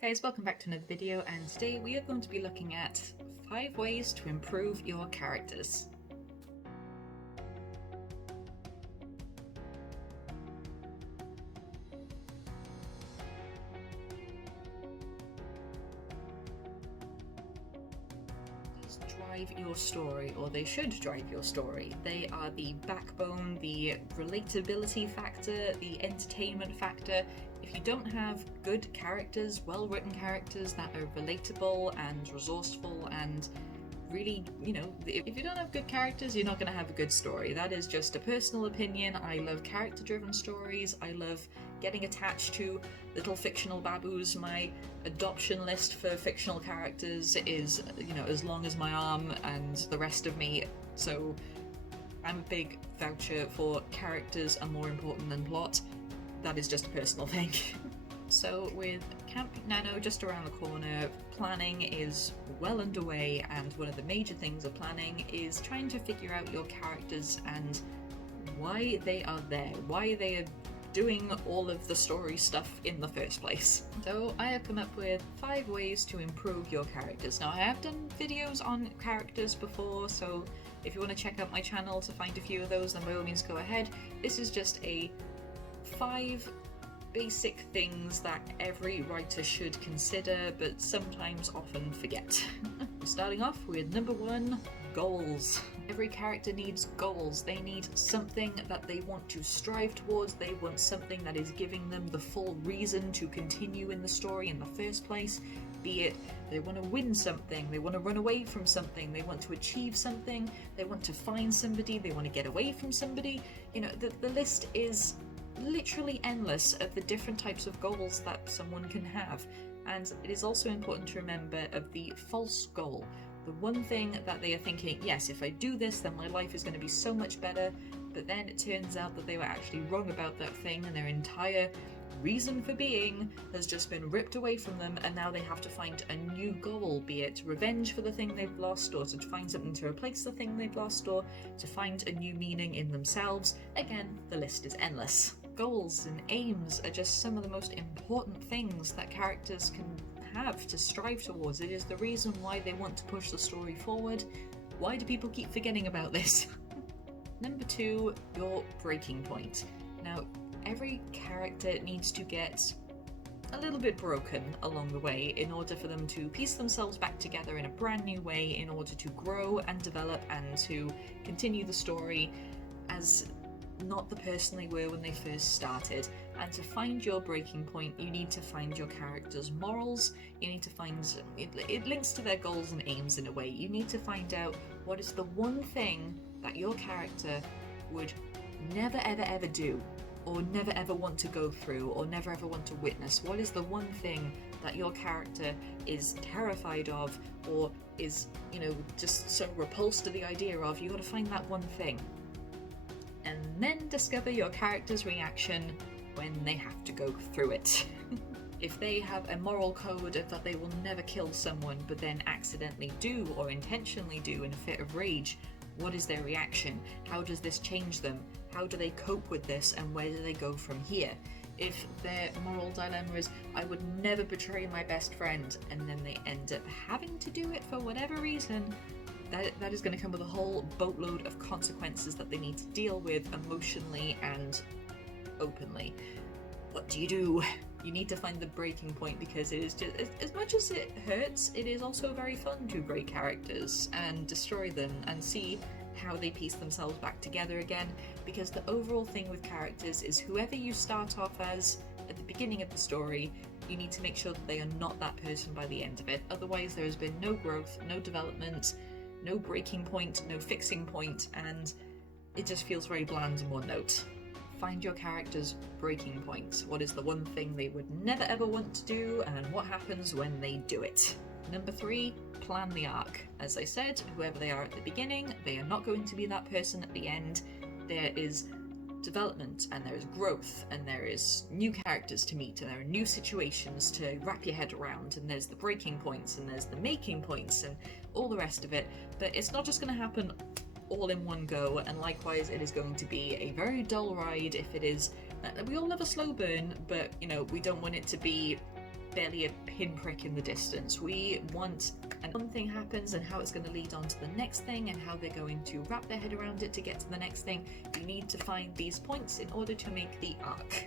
guys, welcome back to another video, and today we are going to be looking at 5 ways to improve your characters. Drive your story, or they should drive your story. They are the backbone, the relatability factor, the entertainment factor. If you don't have good characters, well-written characters that are relatable and resourceful and really, if you don't have good characters, you're not going to have a good story. That is just a personal opinion. I love character-driven stories. I love getting attached to little fictional baboos. My adoption list for fictional characters is, as long as my arm and the rest of me. So I'm a big voucher for characters are more important than plot. That is just a personal thing. So with Camp Nano just around the corner, planning is well underway, and one of the major things of planning is trying to figure out your characters and why they are there, why they are doing all of the story stuff in the first place. So I have come up with 5 ways to improve your characters. Now I have done videos on characters before, so if you want to check out my channel to find a few of those, then by all means go ahead. This is just a 5 basic things that every writer should consider, but sometimes often forget. Starting off with number 1, goals. Every character needs goals. They need something that they want to strive towards. They want something that is giving them the full reason to continue in the story in the first place. Be it they want to win something, they want to run away from something, they want to achieve something, they want to find somebody, they want to get away from somebody. The list is literally endless of the different types of goals that someone can have. And it is also important to remember of the false goal. The one thing that they are thinking, yes, if I do this, then my life is going to be so much better, but then it turns out that they were actually wrong about that thing, and their entire reason for being has just been ripped away from them, and now they have to find a new goal, be it revenge for the thing they've lost, or to find something to replace the thing they've lost, or to find a new meaning in themselves. Again, the list is endless. Goals and aims are just some of the most important things that characters can have to strive towards. It is the reason why they want to push the story forward. Why do people keep forgetting about this? Number 2, your breaking point. Now, every character needs to get a little bit broken along the way in order for them to piece themselves back together in a brand new way, in order to grow and develop and to continue the story as not the person they were when they first started. And to find your breaking point, you need to find your character's morals. You need to find it links to their goals and aims in a way. You need to find out what is the one thing that your character would never ever do, or never ever want to go through, or never ever want to witness. What is the one thing that your character is terrified of, or is, just so repulsed to the idea of? You got to find that one thing. And then discover your character's reaction when they have to go through it. If they have a moral code that they will never kill someone, but then accidentally do or intentionally do in a fit of rage, what is their reaction? How does this change them? How do they cope with this, and where do they go from here? If their moral dilemma is, I would never betray my best friend, and then they end up having to do it for whatever reason, that is going to come with a whole boatload of consequences that they need to deal with emotionally and openly. What do? You need to find the breaking point, because it is just, as much as it hurts, it is also very fun to break characters and destroy them and see how they piece themselves back together again, because the overall thing with characters is whoever you start off as at the beginning of the story, you need to make sure that they are not that person by the end of it. Otherwise there has been no growth, no development, no breaking point, no fixing point, and it just feels very bland in one note. Find your character's breaking point. What is the one thing they would never ever want to do, and what happens when they do it? Number 3, plan the arc. As I said, whoever they are at the beginning, they are not going to be that person at the end. There is development, and there is growth, and there is new characters to meet, and there are new situations to wrap your head around, and there's the breaking points, and there's the making points, and all the rest of it. But it's not just going to happen all in one go, and likewise it is going to be a very dull ride if it is. We all love a slow burn, but we don't want it to be barely a pinprick in the distance. We want one thing happens and how it's going to lead on to the next thing and how they're going to wrap their head around it to get to the next thing. You need to find these points in order to make the arc.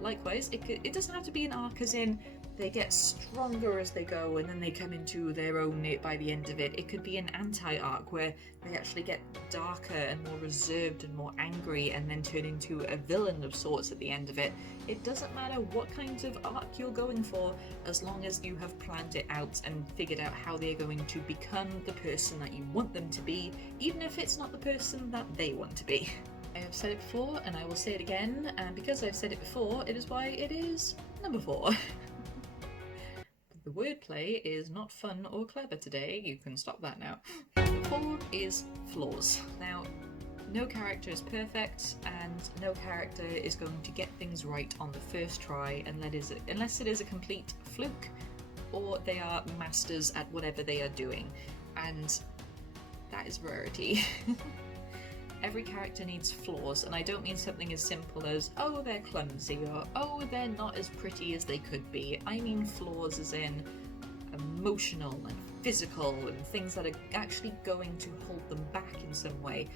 Likewise, it doesn't have to be an arc as in they get stronger as they go and then they come into their own by the end of it. It could be an anti-arc where they actually get darker and more reserved and more angry and then turn into a villain of sorts at the end of it. It doesn't matter what kind of arc you're going for as long as you have planned it out and figured out how they're going to become the person that you want them to be, even if it's not the person that they want to be. I have said it before and I will say it again, and because I've said it before, it is why it is number 4. The wordplay is not fun or clever today, you can stop that now. 4 is flaws. Now, no character is perfect, and no character is going to get things right on the first try unless it is a complete fluke, or they are masters at whatever they are doing, and that is rarity. Every character needs flaws, and I don't mean something as simple as, oh, they're clumsy, or oh, they're not as pretty as they could be. I mean flaws as in emotional and physical and things that are actually going to hold them back in some way.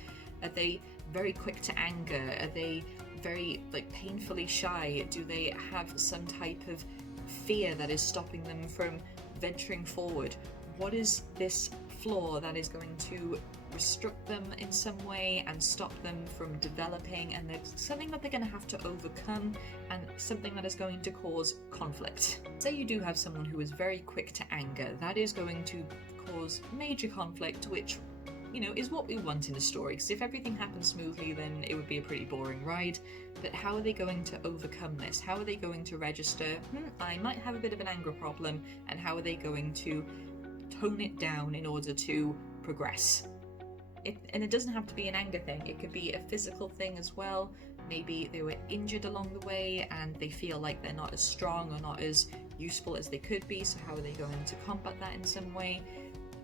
Are they very quick to anger? Are they very painfully shy? Do they have some type of fear that is stopping them from venturing forward? What is this flaw that is going to restrict them in some way and stop them from developing, and there's something that they're going to have to overcome and something that is going to cause conflict. Say you do have someone who is very quick to anger, that is going to cause major conflict, which is what we want in a story, because if everything happens smoothly then it would be a pretty boring ride. But how are they going to overcome this? How are they going to register, I might have a bit of an anger problem, and how are they going to tone it down in order to progress? And it doesn't have to be an anger thing, it could be a physical thing as well. Maybe they were injured along the way and they feel like they're not as strong or not as useful as they could be, so how are they going to combat that in some way?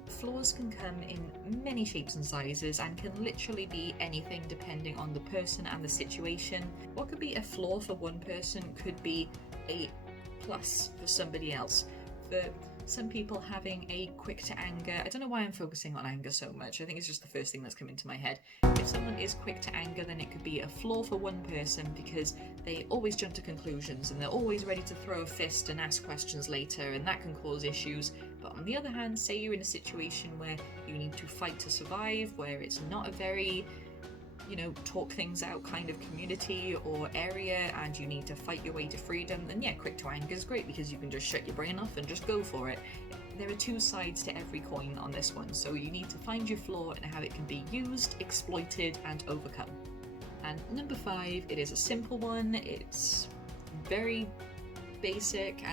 Flaws can come in many shapes and sizes and can literally be anything depending on the person and the situation. What could be a flaw for one person could be a plus for somebody else. For some people, having a quick to anger, I don't know why I'm focusing on anger so much, I think it's just the first thing that's come into my head. If someone is quick to anger, then it could be a flaw for one person because they always jump to conclusions and they're always ready to throw a fist and ask questions later, and that can cause issues. But on the other hand, say you're in a situation where you need to fight to survive, where it's not a very talk things out kind of community or area, and you need to fight your way to freedom, then yeah, quick to anger is great because you can just shut your brain off and just go for it. There are two sides to every coin on this one, so you need to find your flaw and how it can be used, exploited, and overcome. And number 5, it is a simple one, it's very basic,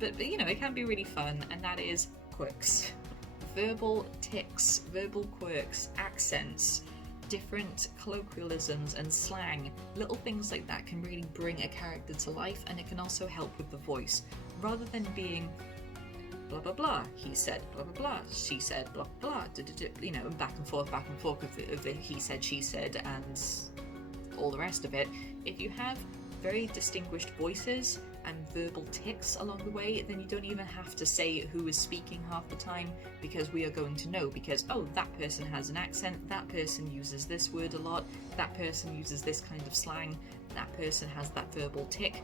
but it can be really fun, and that is quirks. Verbal tics, verbal quirks, accents, different colloquialisms and slang, little things like that can really bring a character to life, and it can also help with the voice. Rather than being blah blah blah, he said blah blah blah, she said blah blah, back and forth of the he said, she said, and all the rest of it. If you have very distinguished voices and verbal tics along the way, then you don't even have to say who is speaking half the time, because we are going to know, because oh, that person has an accent, that person uses this word a lot, that person uses this kind of slang, that person has that verbal tic.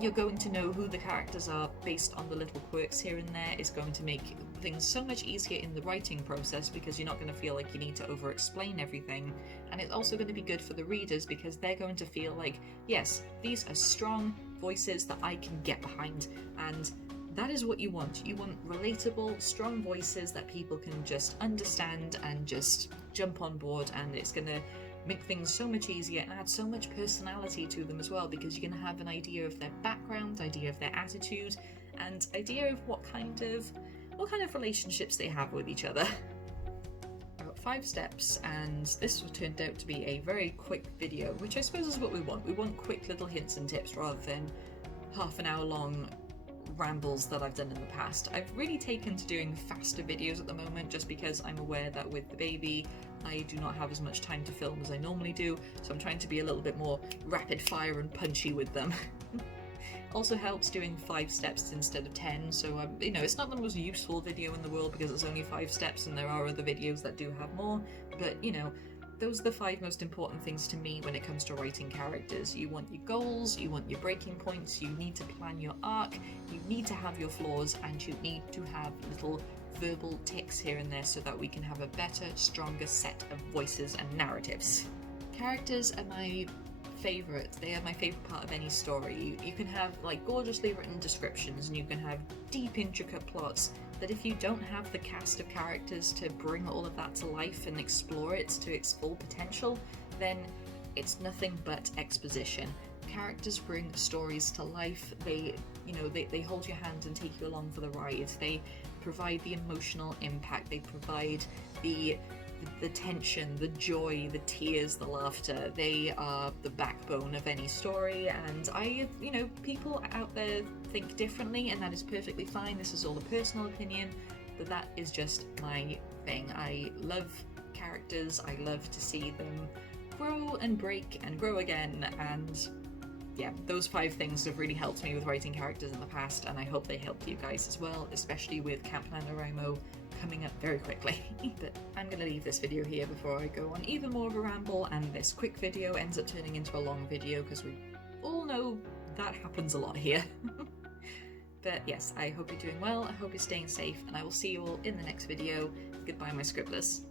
You're going to know who the characters are based on the little quirks here and there. It's going to make things so much easier in the writing process because you're not going to feel like you need to over-explain everything. And it's also going to be good for the readers because they're going to feel like, yes, these are strong voices that I can get behind. And that is what you want. You want relatable, strong voices that people can just understand and just jump on board, and it's going to make things so much easier and add so much personality to them as well, because you're going to have an idea of their background, idea of their attitude, and idea of what kind of relationships they have with each other. I've got 5 steps, and this turned out to be a very quick video, which I suppose is what we want. We want quick little hints and tips rather than half an hour long rambles that I've done in the past. I've really taken to doing faster videos at the moment just because I'm aware that with the baby I do not have as much time to film as I normally do, so I'm trying to be a little bit more rapid fire and punchy with them. Also helps doing 5 steps instead of 10, so you know, it's not the most useful video in the world because it's only 5 steps and there are other videos that do have more, but you know, those are the 5 most important things to me when it comes to writing characters. You want your goals, you want your breaking points, you need to plan your arc, you need to have your flaws, and you need to have little verbal tics here and there so that we can have a better, stronger set of voices and narratives. Characters are my favourite. They are my favourite part of any story. You can have like gorgeously written descriptions and you can have deep, intricate plots, that if you don't have the cast of characters to bring all of that to life and explore it to its full potential, then it's nothing but exposition. Characters bring stories to life. They hold your hand and take you along for the ride. They provide the emotional impact. They provide the tension, the joy, the tears, the laughter. They are the backbone of any story, and people out there think differently, and that is perfectly fine. This is all a personal opinion, but that is just my thing. I love characters. I love to see them grow and break and grow again, and yeah, those 5 things have really helped me with writing characters in the past, and I hope they help you guys as well, especially with Plan the Ark coming up very quickly. But I'm gonna leave this video here before I go on even more of a ramble and this quick video ends up turning into a long video, because we all know that happens a lot here. But yes, I hope you're doing well, I hope you're staying safe, and I will see you all in the next video. Goodbye, my scribblers.